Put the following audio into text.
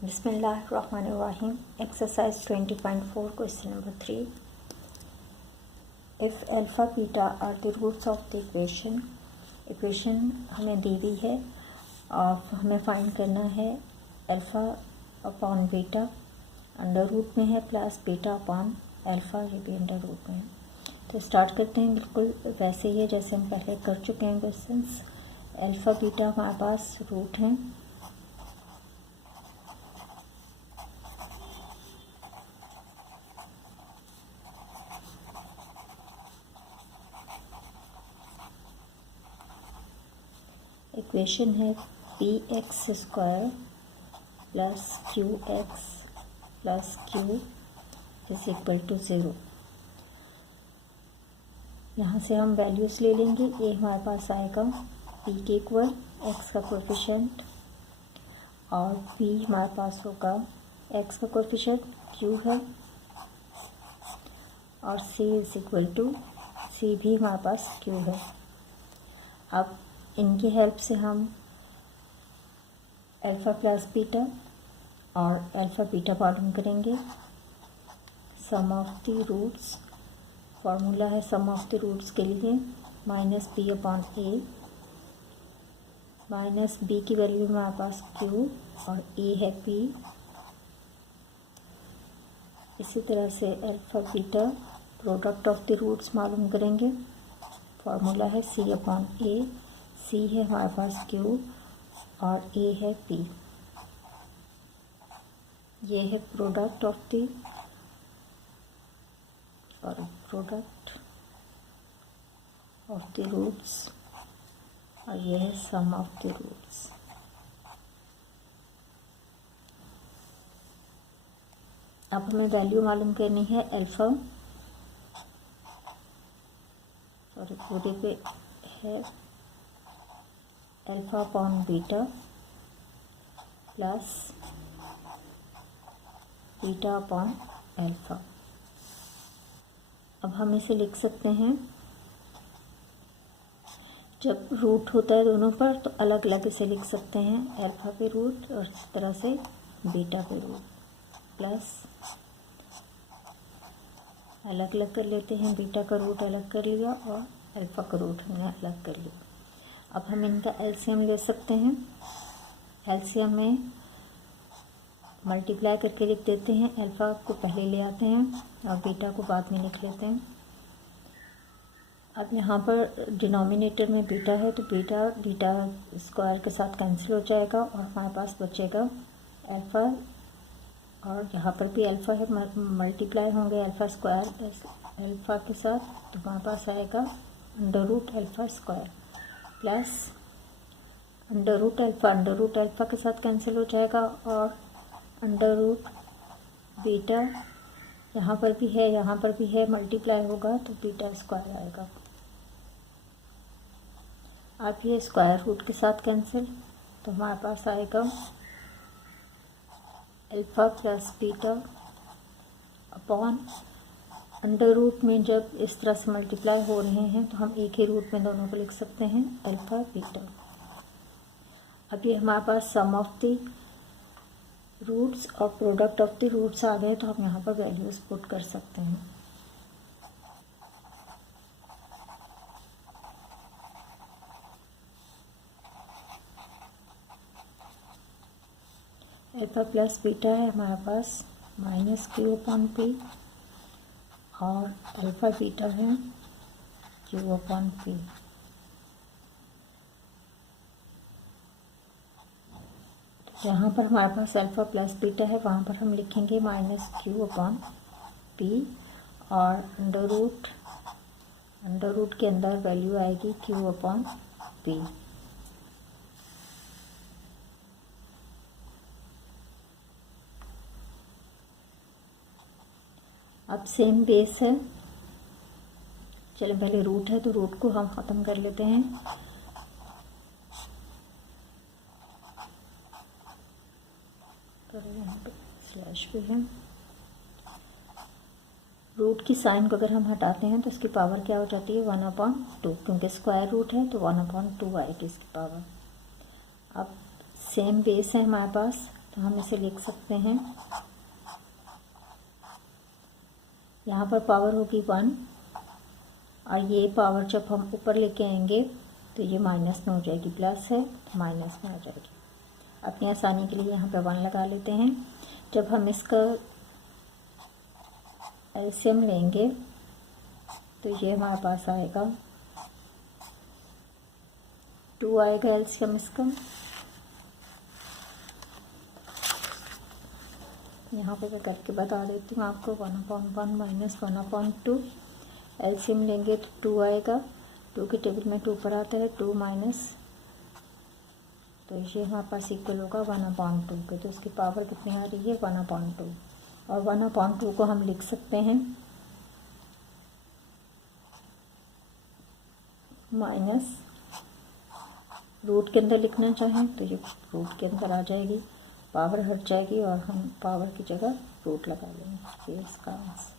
Bismillahirrahmanirrahim. Exercise 20.4, question number 3. If alpha beta are the roots of the equation हमें दी हुई है और हमें फाइंड करना है alpha upon beta, under root में है, प्लस बीटा अपॉन अल्फ़ा, ये भी अंडर रूट में है। तो स्टार्ट करते हैं बिल्कुल वैसे ही है जैसे हम पहले कर चुके हैं क्वेश्चंस। अल्फ़ा बीटा हमारे पास रूट हैं, इक्वेशन है p x square plus q x plus q is equal to 0। यहाँ से हम वैल्यूज़ ले लेंगे। ए हमारे पास आएगा पी के इक्वल एक्स का कोएफिशिएंट, और पी हमारे पास होगा एक्स का कोएफिशिएंट, क्यू है, और सी इज इक्वल टू सी भी हमारे पास क्यू है। अब इनकी हेल्प से हम अल्फ़ा प्लस बीटा और अल्फ़ा बीटा मालूम करेंगे। सम ऑफ द रूट्स, फार्मूला है सम ऑफ द रूट्स के लिए माइनस बी अपॉन ए, माइनस बी की वैल्यू हमारे पास क्यू और ए है पी। इसी तरह से alpha beta product of the roots मालूम करेंगे। फार्मूला है सी अपॉन ए, सी है हमारे पास क्यू और ए है पी। ये है प्रोडक्ट ऑफ द रूट्स और ये है सम ऑफ द रूट्स। अब हमें वैल्यू मालूम करनी है अल्फ़ा, पूरे पे है alpha upon beta plus beta upon alpha. अब हम इसे लिख सकते हैं, जब रूट होता है दोनों पर तो अलग अलग इसे लिख सकते हैं, अल्फ़ा पे रूट और इस तरह से बीटा पे रूट, प्लस अलग अलग कर लेते हैं, बीटा का रूट अलग कर लिया और अल्फ़ा का रूट हमने अलग कर लिया। अब हम इनका एलसीएम ले सकते हैं। एलसीएम में मल्टीप्लाई करके लिख देते हैं, अल्फ़ा को पहले ले आते हैं और बीटा को बाद में लिख लेते हैं। अब यहाँ पर डिनोमिनेटर में बीटा है तो बीटा स्क्वायर के साथ कैंसिल हो जाएगा और हमारे पास बचेगा अल्फ़ा, और यहाँ पर भी अल्फ़ा है, मल्टीप्लाई होंगे अल्फ़ा स्क्वायर अल्फ़ा के साथ, तो हमारे पास आएगा under root alpha square plus under root alpha के साथ कैंसिल हो जाएगा, और अंडर रूट बीटा यहाँ पर भी है मल्टीप्लाई होगा तो बीटा स्क्वायर आएगा। अब ये स्क्वायर रूट के साथ कैंसिल, तो हमारे पास आएगा alpha plus beta upon under root में जब इस तरह से मल्टीप्लाई हो रहे हैं तो हम एक ही रूट में दोनों को लिख सकते हैं, अल्फ़ा बीटा। अब ये हमारे पास सम ऑफ द रूट्स और प्रोडक्ट ऑफ द रूट्स आ गए, तो हम यहाँ पर वैल्यूज़ पुट कर सकते हैं। अल्फ़ा प्लस बीटा है हमारे पास माइनस क्यू अपॉन पी, और अल्फ़ा बीटा है क्यू अपॉन पी। जहाँ पर हमारे पास अल्फ़ा प्लस बीटा है वहाँ पर हम लिखेंगे माइनस क्यू अपॉन पी, और अंडर रूट के अंदर वैल्यू आएगी क्यू अपॉन पी। अब सेम बेस है, चलो पहले रूट है तो रूट को हम ख़त्म कर लेते हैं। तो यहाँ पे स्लैश भी है। रूट की साइन को अगर हम हटाते हैं तो इसकी पावर क्या हो जाती है, 1/2, क्योंकि स्क्वायर रूट है तो 1/2 आएगी इसकी पावर। अब सेम बेस है हमारे पास, तो हम इसे लिख सकते हैं, यहाँ पर पावर होगी 1 और ये पावर जब हम ऊपर लेके आएंगे तो ये माइनस में हो जाएगी, प्लस है तो माइनस में हो जाएगी। अपनी आसानी के लिए यहाँ पे 1 लगा लेते हैं। जब हम इसका एलसीएम लेंगे तो ये हमारे पास आएगा 2 आएगा एलसीएम इसका। यहाँ पे मैं करके बता देती हूँ आपको, 1/1 माइनस 1/2 एलसीएम लेंगे तो 2 आएगा। 2 की टेबल में 2 पर आता है, 2 माइनस, तो ये हमारे पास इक्वल होगा 1/2 के। तो इसकी पावर कितनी आ रही है, 1/2। और 1/2 को हम लिख सकते हैं माइनस, रूट के अंदर लिखना चाहें तो ये रूट के अंदर आ जाएगी, पावर हट जाएगी और हम पावर की जगह रूट लगा लेंगे। ये इसका आंसर।